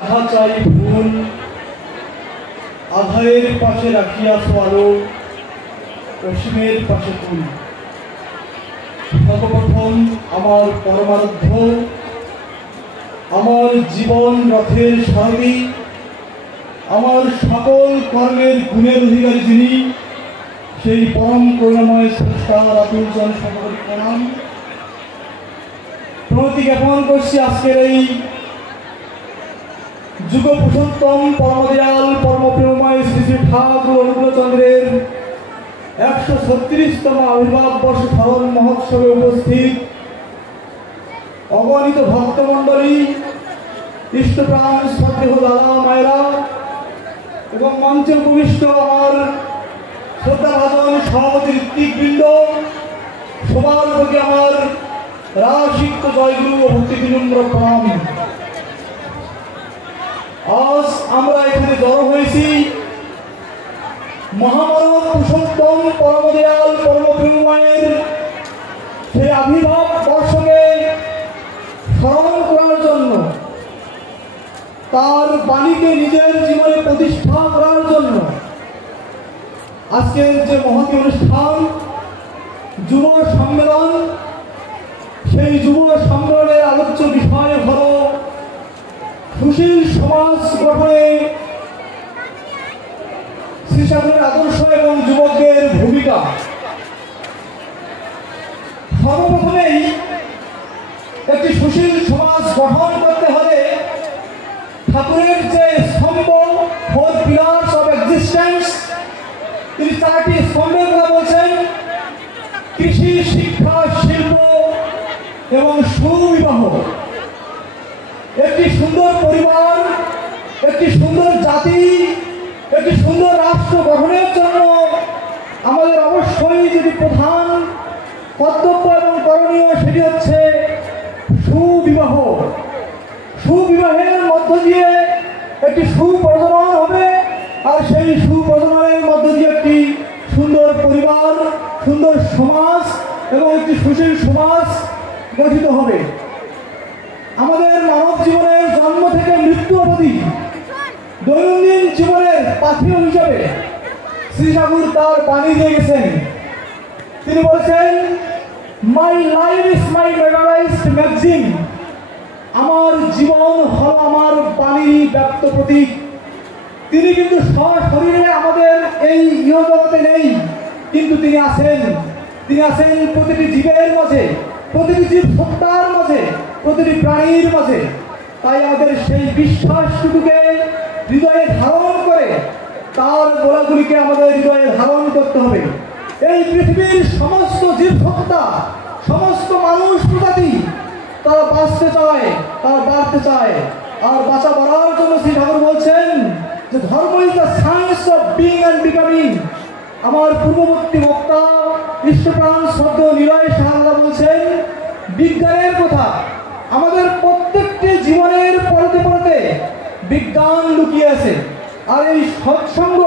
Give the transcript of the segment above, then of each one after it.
আধা চাই ফুল আধারের পাশে রাখিয়াছ আলো, অসীমের পাশে ফুল। সর্বপ্রথম আমার পরমারাধ্য, আমার জীবন রথের সারথি, আমার সকল কর্মের গুণের অধিকারী যিনি, সেই পরম করুণাময় স্রষ্টা রাতুলচরণ সকলের প্রণাম প্রণতি জ্ঞাপন করছি। আজকের এই যুগ পুরুষোত্তম পরমদয়াল পরমপ্রেমময় শ্রী শ্রী ঠাকুর অনুকূলচন্দ্রের 136তম আবির্ভাব বর্ষ স্মরণ মহোৎসবে উপস্থিত অগণিত ভক্তমণ্ডলী, ইষ্টপ্রাণ শ্রদ্ধেয় দাদা মায়েরা এবং মঞ্চে উপবিষ্ট আমার শ্রদ্ধাভাজন সভাপতি ঋত্বিকবৃন্দ, সবার প্রতি আমার রাশিক্ত জয়গুরু ও ভক্তি বিনম্র প্রণাম। আজ আমরা এখানে জড়ো হয়েছি মহামানব পুরুষোত্তম পরমদয়াল পরমপ্রেমময়ের সেই আবির্ভাব বর্ষকে স্মরণ করার জন্য, তার বাণীকে নিজের জীবনে প্রতিষ্ঠা করার জন্য। আজকের যে মহতী অনুষ্ঠান যুব সম্মেলন, সেই যুব সম্মেলনের আলোচ্য বিষয় হল সুশীল সমাজ গঠনে শ্রী ঠাকুরের আদর্শ এবং যুবকদের ভূমিকা। সর্বপ্রথমেই একটি সুশীল সমাজ গঠন করতে হলে ঠাকুরের যে স্তম্ভ, 4 পিলার্স অফ এক্সিস্টেন্স, তিনি 4টি স্তম্ভের কথা বলছেন: কৃষি, শিক্ষা, শিল্প এবং সুবিবাহ। একটি সুন্দর পরিবার, একটি সুন্দর জাতি, একটি সুন্দর রাষ্ট্র গঠনের জন্য আমাদের অবশ্যই যদি প্রধান কর্তব্য এবং করণীয়, সেটি হচ্ছে সুবিবাহ। সুবিবাহের মধ্য দিয়ে একটি সুপ্রজনন হবে, আর সেই সুপ্রজননের মধ্য দিয়ে একটি সুন্দর পরিবার, সুন্দর সমাজ এবং একটি সুশীল সমাজ গঠিত হবে। আমাদের মানব জীবনের জন্ম থেকে মৃত্যু অবধি দৈনন্দিন জীবনের পাথেয় হিসাবে শ্রী ঠাকুর তার বাণী দিয়ে গেছেন। তিনি বলছেন, my life is my memorised magazine. আমার জীবন হল আমার বাণী ব্যক্ত প্রতীক। তিনি কিন্তু সশরীরে আমাদের এই ইহজগতে নেই, কিন্তু তিনি আছেন। তিনি আছেন প্রতিটি জীবের মাঝে, প্রতিটি জীব সত্তার মাঝে, প্রতিটি প্রাণীর মাঝে। তাই আমাদের সেই বিশ্বাসটুকুকে হৃদয়ে ধারণ করে তার গোলাগুলিকে আমাদের হৃদয়ে ধারণ করতে হবে। এই পৃথিবীর সমস্ত জীব সত্তা, সমস্ত মানুষ প্রজাতি, তারা বাঁচতে চায়, তারা বাড়তে চায়। আর বাঁচা বাড়ার জন্য শ্রী ঠাকুর বলছেন যে ধর্ম is the science of being and becoming. আমার পূর্ববর্তী বক্তা ইষ্টপ্রাণ শ্রদ্ধেয় নিলয় সাহারা বলছেন বিজ্ঞানের কথা। আমাদের প্রত্যেকটি জীবনের পরতে পরতে বিজ্ঞান লুকিয়ে আছে। আর এই সৎসঙ্গ,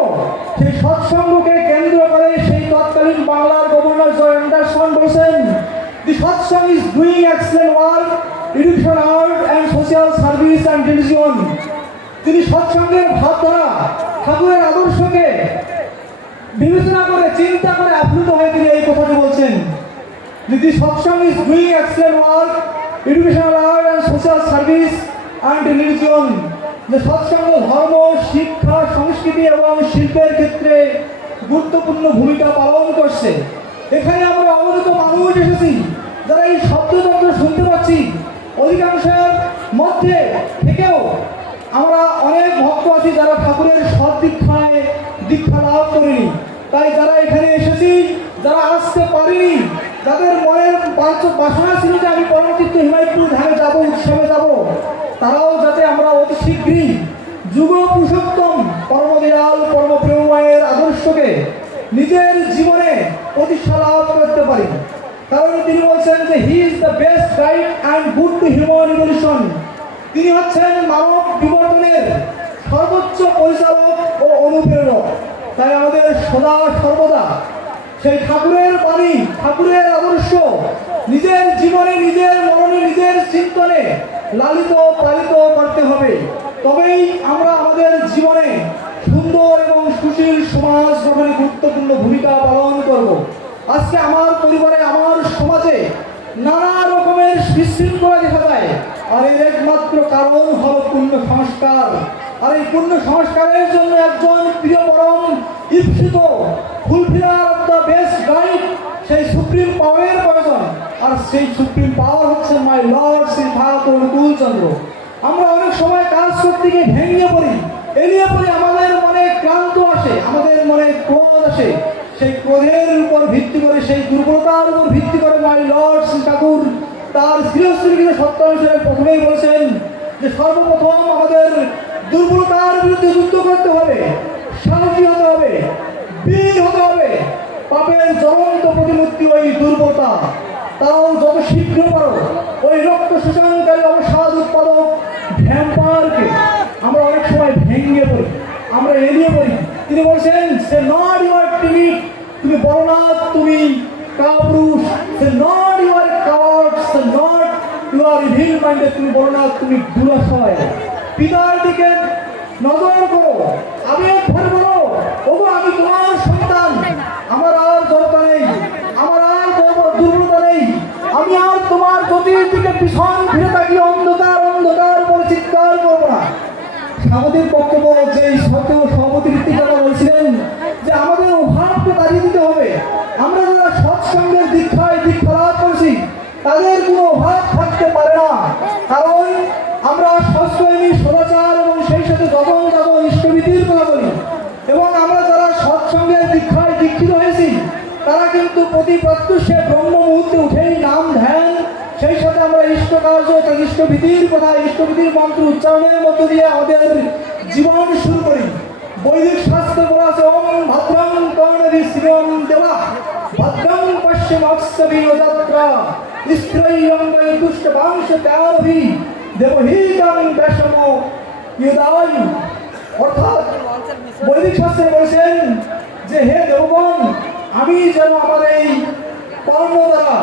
সেই সৎসঙ্গকে কেন্দ্র করে সেই তৎকালীন বাংলার গভর্নর জয় অ্যান্ডারসন বলছেন, দি সৎসঙ্গ is doing excellent work, education, art and social service and religion. তিনি সৎসঙ্গের ভাবধারা, ঠাকুরের আদর্শকে বিবেচনা করে, চিন্তা করে আপ্লুত হয়ে তিনি এই কথাটি বলছেন, দি সৎসঙ্গ is doing excellent work, educational, art and social service and religion. যে সৎসঙ্গ ধর্ম, শিক্ষা, সংস্কৃতি এবং শিল্পের ক্ষেত্রে গুরুত্বপূর্ণ ভূমিকা পালন করছে। এখানে আমরা অগণিত মানুষ এসেছি যারা এই শব্দতন্ত্র শুনতে পাচ্ছি। অধিকাংশের মধ্যে থেকেও আমরা অনেক ভক্ত আছি যারা ঠাকুরের সৎ দীক্ষা লাভ করিনি। তাই যারা এখানে এসেছি, যারা আসতে পারিনি, যাদের মনের বাসনা ছিল যে আমি পরমতীর্থ হিমায়তপুর ধামে যাব, উৎসবে যাব, তারাও যাতে আমরা অতি শীঘ্রই যুগ পুরুষোত্তম পরমদয়াল পরমপ্রেমময়ের আদর্শকে নিজের জীবনে প্রতিষ্ঠা লাভ করতে পারি। কারণ তিনি বলছেন যে he is the best guide and good to human evolution. তিনি হচ্ছেন মানব বিবর্তনের সর্বোচ্চ পরিচালক ও অনুপ্রেরক। তাই আমাদের সদা সর্বদা সেই ঠাকুরের বাণী, ঠাকুরের আদর্শ নিজের জীবনে, নিজের মননে, নিজের চিন্তনে লালিত পালিত করতে হবে। তো তবেই আমরা আমাদের জীবনে সুন্দর এবং সুশীল সমাজ গঠনে গুরুত্বপূর্ণ ভূমিকা পালন করব। আজকে আমার পরিবারে, আমার সমাজে নানা রকমের বিশৃঙ্খলা দেখা যায়, আর এর একমাত্র কারণ হলো পুণ্য সংস্কার। আর এই পুণ্য সংস্কারের জন্য একজন প্রিয় পরম ঈপ্সিত fulfiller of the best guide, সেই সুপ্রিম পাওয়ারের প্রয়োজন। আর সেই সুপ্রিম পাওয়ার হচ্ছে মাই লর্ড শ্রী ভারত অনুকূল চন্দ্র। আমরা অনেক সময় কাজ করতে গিয়ে ভেঙে পড়ি, এড়িয়ে পড়ি, আমাদের মনে ক্লান্ত আসে, আমাদের মনে ক্রোধ আসে। সেই ক্রোধের উপর ভিত্তি করে, সেই দুর্বলতার উপর ভিত্তি করে মাই লর্ড শ্রী ঠাকুর তার গৃহস্থলীকে সত্যানুসারে প্রথমেই বলছেন যে সর্বপ্রথম আমাদের দুর্বলতার বিরুদ্ধে যুদ্ধ করতে হবে, সাহসী হতে হবে, বীর হতে হবে। পাপের জ্বলন্ত প্রতিমূর্তি ওই দুর্বলতা, তাও যত শীঘ্র পারো ওই রক্ত শোষণকারী অবসাদ উৎপাদক ভ্যাম্পায়ারকে আমরা অনেক সময় ভেঙে পড়ি, আমরা এড়িয়ে পড়ি। তিনি বলছেন সে নট ইউর টিমিড, তুমি বলো না তুমি কাপুরুষ, say not you're coward, say not you're evil minded, তুমি বলো না তুমি দুরাশয়। পিতার দিকে নজর করো, আবেগ ভরে বলো, ওগো আমি তোমার সন্তান, আমার আর দরকার নেই, আমার আর দুর্বলতা নেই, আমি আর তোমার গতির দিকে পিছন ফিরে তাকিয়ে অন্ধকার অন্ধকার বলে চিৎকার করবো না। স্বাগতিক বক্তব্য যে সত্ত্বেও সভাপতি কথা বলছিলেন যে আমাদের অভাবকে তাড়িয়ে দিতে হবে। আমরা যারা সৎসঙ্গের দীক্ষা লাভ করছি তাদের কোনো অভাব থাকতে পারে না, কারণ আমরা সৎসঙ্গী সদাচার এবং সেই সাথে যতন যতন ইষ্টবিধির কথা বলি। এবং আমরা যারা সৎসঙ্গের দীক্ষায় দীক্ষিত হয়েছি তারা কিন্তু প্রতি প্রত্যুষে ব্রহ্ম মুহূর্তে উঠেই নাম ধ্যান, সেই সাথে আমরা ইষ্ট কার্য, ইষ্টবিধির কথা, ইষ্টবিধির মন্ত্র উচ্চারণের মধ্য দিয়ে আমাদের জীবন শুরু করি। বৈদিক শাস্ত্রে বলা আছে ওম ভদ্রং কর্ণবি শ্রিয়ং দেবা ভদ্রং পশ্চিম অক্ষবি অযাত্রা স্ত্রৈয়ঙ্গৈ দুষ্ট বাংশ ত্যারভি দেবহীতং বেশম ইউদায়ু। অর্থাৎ বৈদিক শাস্ত্রে বলেছেন যে হে দেবগণ, আমি যেন আমার এই কর্ম দ্বারা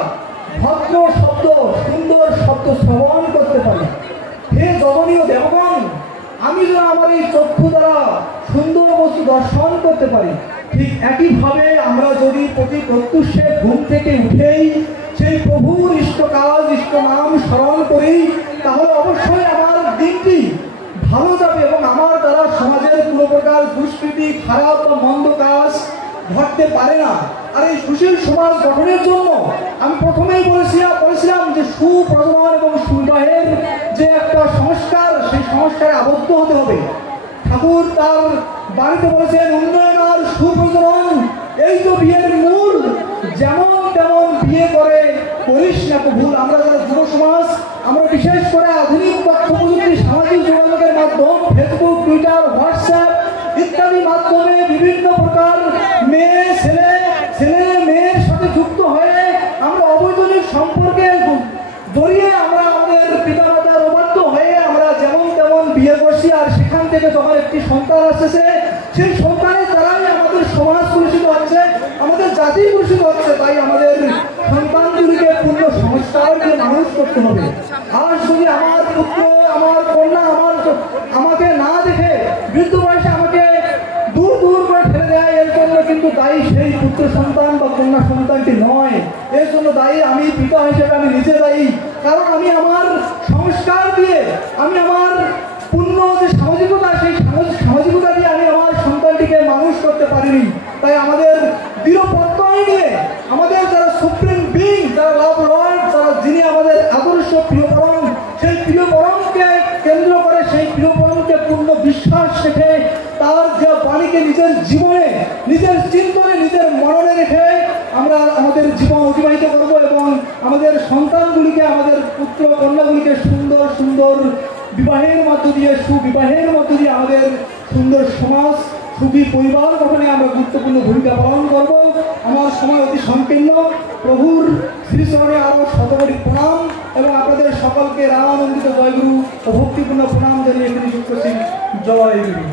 ভদ্র শব্দ, সুন্দর শব্দ শ্রবণ করতে পারি। হে জগনীয় দেবগণ, আমি যেন আমার এই চক্ষু দ্বারা সুন্দর বস্তু দর্শন করতে পারি। ঠিক একইভাবে আমরা যদি প্রতি প্রত্যুষে ঘুম থেকে উঠেই সেই প্রভুর ইষ্ট কাজ, ইষ্ট নাম স্মরণ করি, তাহলে অবশ্যই আমার দিনটি ভালো যাবে এবং আমার দ্বারা সমাজের কোনো প্রকার দুষ্কৃতি, খারাপ বা মন্দ কাজ ঘটতে পারে না। আর এই সুশীল সমাজ গঠনের জন্য আমি প্রথমেই বলেছিলাম যে সুপ্রজনন এবং সুবিবাহের যে একটা সংস্কার, সেই সংস্কারে আবদ্ধ হতে হবে। ঠাকুর তার বাড়িতে বলেছেন উন্নয়ন আর সুপ্রজনন এই তো বিয়ের মূল, যেমন তেমন বিয়ে করে করিস না ভুল। আমরা যারা যুব সমাজ, আমরা বিশেষ করে আধুনিক তথ্য প্রযুক্তি, সামাজিক যোগাযোগের মাধ্যম, ফেসবুক, টুইটার, হোয়াটসঅ্যাপ ইত্যাদি মাধ্যমে বিভিন্ন প্রকার ছেলে মেয়ের সাথে যুক্ত হয়ে আমরা অবৈতনিক সম্পর্কে জড়িয়ে আমরা আমাদের পিতামাতার অবাধ্য হয়ে আমরা যেমন তেমন বিয়ে করছি। আর সেখান থেকে যখন একটি সন্তান আসতেছে, সেই সন্তানের দ্বারাই আমাদের সমাজ পরিচিত হচ্ছে, আমাদের জাতি পরিচিত হচ্ছে। তাই আমাদের সন্তানগুলিকে পূর্ণ সংস্কার দিয়ে মানুষ করতে হবে। আর যদি আমার পুত্র, আমার কন্যা আমাকে না দেখে বৃদ্ধ বয়সে আমাকে দূর দূর করে ফেলে দেয়, এর জন্য কিন্তু দায়ী সেই পুত্র সন্তান বা কন্যা সন্তানটি নয়, এর জন্য দায়ী আমি পিতা হিসেবে, আমি নিজে দায়ী। কারণ আমি আমার সংস্কার দিয়ে, আমি আমার পূর্ণ যে সামাজিকতা, সেই সামাজিকতা দিয়ে আমি আমার সন্তানটিকে মানুষ করতে পারিনি। তাই আমাদের দৃঢ় প্রত্যয় নিয়ে আমাদের যারা সুপ্রিম বিং, যারা লাভ লর্ড, যারা যিনি আমাদের আদর্শ প্রিয় পরম, সেই প্রিয় পরমকে কেন্দ্র করে, সেই প্রিয় পরমকে পূর্ণ বিশ্বাস রেখে তার যে বাণীকে নিজের জীবনে, নিজের চিন্তনে, নিজের মননে রেখে আমরা আমাদের জীবন অতিবাহিত করব এবং আমাদের সন্তানগুলিকে, আমাদের পুত্র কন্যাগুলিকে সুন্দর সুন্দর বিবাহের মধ্য দিয়ে, সুবিবাহের মধ্য দিয়ে আমাদের সুন্দর সমাজ, সুখী পরিবার গঠনে আমরা গুরুত্বপূর্ণ ভূমিকা পালন করব। আমার সময় অতি সংকীর্ণ। প্রভুর শ্রীচরণে আরও শতকোটি প্রণাম এবং আপনাদের সকলকে রামানন্দিত জয়গুরু ও ভক্তিপূর্ণ প্রণাম জানিয়ে এখানে যুক্ত করছি। জয় গুরু।